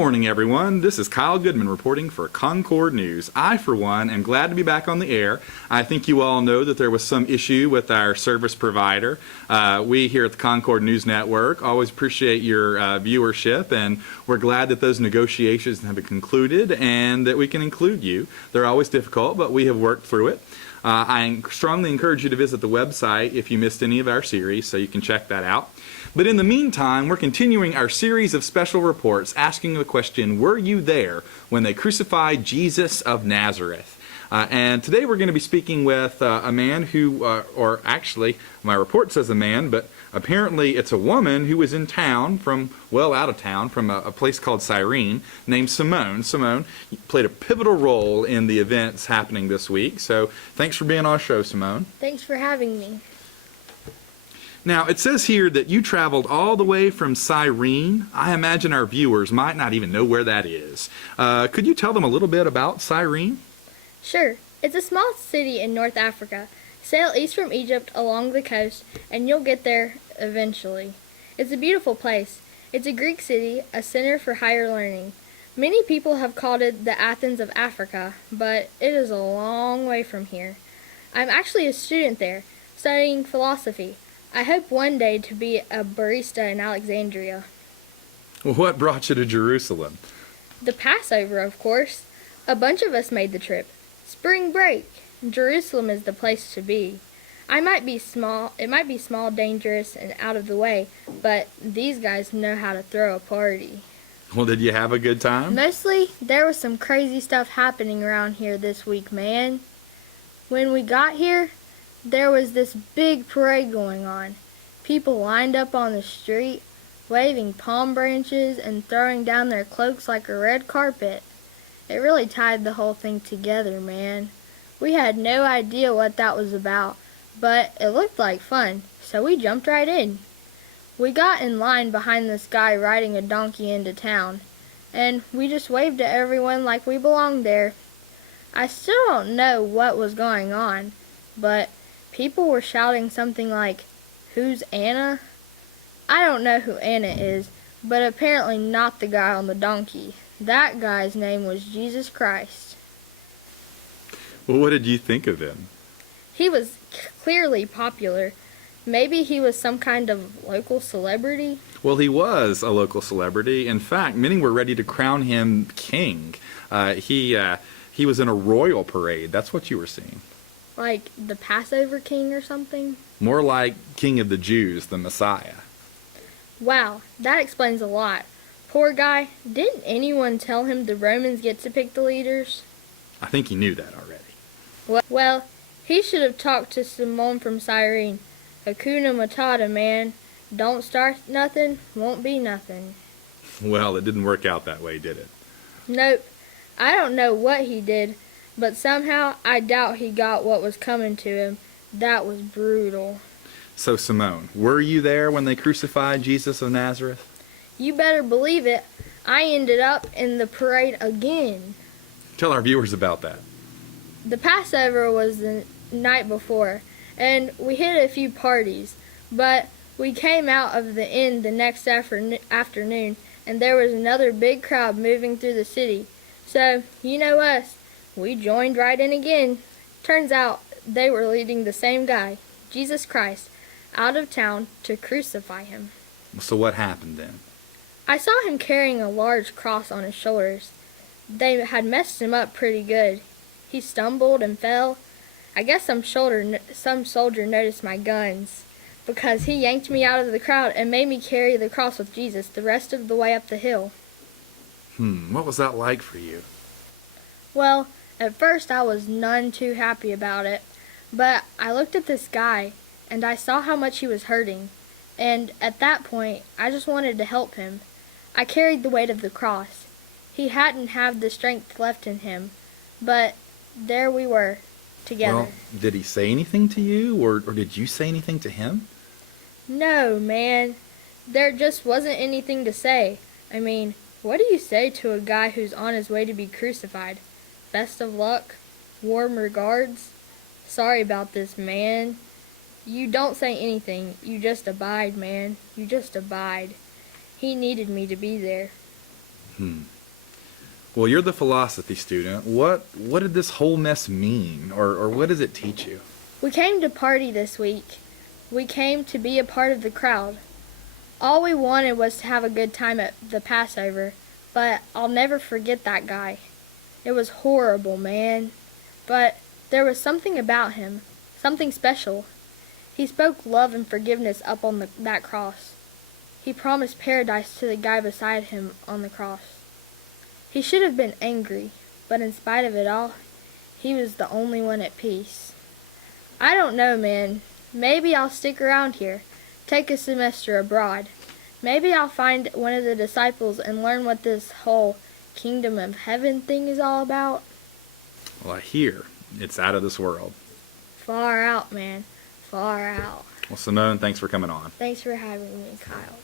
morning, everyone. This is Kyle Goodman reporting for Concord News. I, for one, am glad to be back on the air. I think you all know that there was some issue with our service provider. We here at the Concord News Network always appreciate your viewership, and we're glad that those negotiations have been concluded and that we can include you. They're always difficult, but we have worked through it. I strongly encourage you to visit the website if you missed any of our series, so you can check that out. But in the meantime, we're continuing our series of special reports asking the question, were you there when they crucified Jesus of Nazareth? And today we're going to be speaking with a man who, or actually, my report says a man, but apparently it's a woman who was in town from, well, out of town, from a place called Cyrene, named Simone. Simone played a pivotal role in the events happening this week. So thanks for being on our show, Simone. Thanks for having me. Now, it says here that you traveled all the way from Cyrene. I imagine our viewers might not even know where that is. Could you tell them a little bit about Cyrene? Sure. It's a small city in North Africa. Sail east from Egypt along the coast, and you'll get there eventually. It's a beautiful place. It's a Greek city, a center for higher learning. Many people have called it the Athens of Africa, but it is a long way from here. I'm actually a student there, studying philosophy. I hope one day to be a barista in Alexandria. What brought you to Jerusalem? The Passover, of course. A bunch of us made the trip. Spring break. Jerusalem is the place to be. It might be small, dangerous, and out of the way, but these guys know how to throw a party. Well, did you have a good time? Mostly, there was some crazy stuff happening around here this week, man. When we got here, there was this big parade going on. People lined up on the street, waving palm branches and throwing down their cloaks like a red carpet. It really tied the whole thing together, man. We had no idea what that was about, but it looked like fun, so we jumped right in. We got in line behind this guy riding a donkey into town, and we just waved to everyone like we belonged there. I still don't know what was going on, but people were shouting something like, "Who's Anna?" I don't know who Anna is, but apparently not the guy on the donkey. That guy's name was Jesus Christ. Well, what did you think of him? He was clearly popular. Maybe he was some kind of local celebrity? Well, he was a local celebrity. In fact, many were ready to crown him king. He was in a royal parade. That's what you were seeing. Like the Passover king or something? More like King of the Jews, the Messiah. Wow, that explains a lot. Poor guy, didn't anyone tell him the Romans get to pick the leaders? I think he knew that already. Well, he should have talked to Simone from Cyrene. Hakuna Matata, man. Don't start nothing, won't be nothing. Well, it didn't work out that way, did it? Nope. I don't know what he did, but somehow I doubt he got what was coming to him. That was brutal. So, Simone, were you there when they crucified Jesus of Nazareth? You better believe it. I ended up in the parade again. Tell our viewers about that. The Passover was the night before, and we hit a few parties, but we came out of the inn the next afternoon, and there was another big crowd moving through the city. So, you know us, we joined right in again. Turns out they were leading the same guy, Jesus Christ, out of town to crucify him. So what happened then? I saw him carrying a large cross on his shoulders. They had messed him up pretty good. He stumbled and fell. I guess some soldier noticed my guns, because he yanked me out of the crowd and made me carry the cross with Jesus the rest of the way up the hill. What was that like for you? Well, at first I was none too happy about it, but I looked at this guy, and I saw how much he was hurting, and at that point, I just wanted to help him. I carried the weight of the cross. He hadn't had the strength left in him, but there we were, together. Well, did he say anything to you, or did you say anything to him? No, man. There just wasn't anything to say. I mean, what do you say to a guy who's on his way to be crucified? Best of luck. Warm regards. Sorry about this, man. You don't say anything. You just abide, man. You just abide. He needed me to be there. Well, you're the philosophy student. What did this whole mess mean, or what does it teach you? We came to party this week. We came to be a part of the crowd. All we wanted was to have a good time at the Passover, but I'll never forget that guy. It was horrible, man. But there was something about him, something special. He spoke love and forgiveness up on that cross. He promised paradise to the guy beside him on the cross. He should have been angry, but in spite of it all, he was the only one at peace. I don't know, man. Maybe I'll stick around here, take a semester abroad. Maybe I'll find one of the disciples and learn what this whole kingdom of heaven thing is all about. Well, I hear it's out of this world. Far out, man. Far out. Well, Simone, thanks for coming on. Thanks for having me, Kyle.